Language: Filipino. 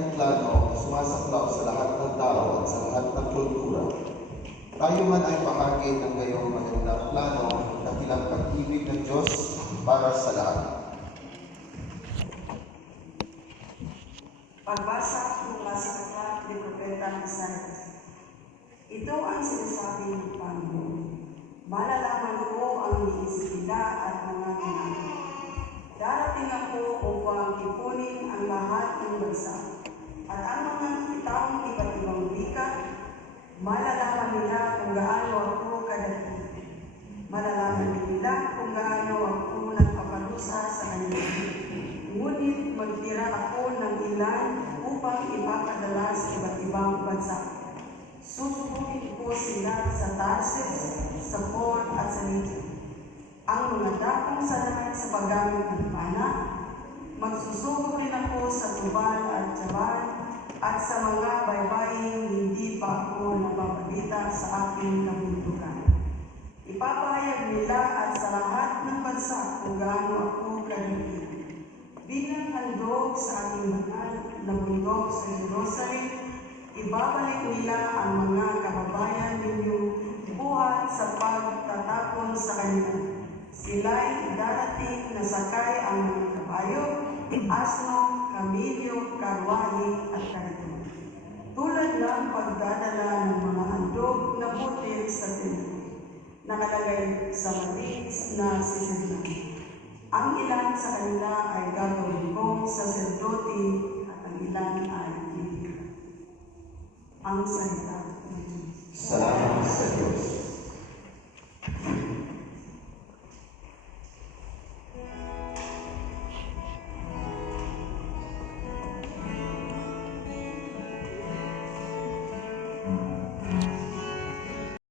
kanyang plano sumasaklaw sa lahat ng tao at sa lahat ng kultura. Tayo man ay bahagi ng gayong magandang plano ng dakilang pag-ibig ng Diyos para sa lahat. Pagbasa mula sa aklat ni Propeta Isaias. Ito ang sinasabi ng Panginoon. Malalaman ko ang iniisip nila at mga ginagawa. Darating ako upang ipunin ang lahat ng bansa at ang mga taong iba't ibang wika. Malalaman nila kung gaano ako kadakil. Malalaman din nila kung gaano ako nagpaparusa sa kanila. Ngunit magtira ako ng ilan upang ipapadala sa iba't ibang bansa. Susubukin ko sila sa Tarsis, sa Port at sa Lydia. Ang mga dakong sanay sa paggamit ng pana, magsusubok rin ako sa Tubal at Jabal at sa mga baybaying hindi pa ako nababalita sa aking kabundukan. Ipapahayag nila at sa lahat ng bansa kung gaano ako kadakil. Bilang handog sa aking banal na bundok sa Jerusalem, ibabalik nila ang mga kababayan ninyong buhat sa pagtatapon sa kanila. Sila'y darating na sakay ang mga kabayo, asno, kamilyo, karwahe at karito. Tulad ng pagdadala ng mga handog na butil sa templo, nakalagay sa matis na sisidlan. Ang ilan sa kanila ay gagawin kong saserdote at ang ilan ay bibigyan. Ang salita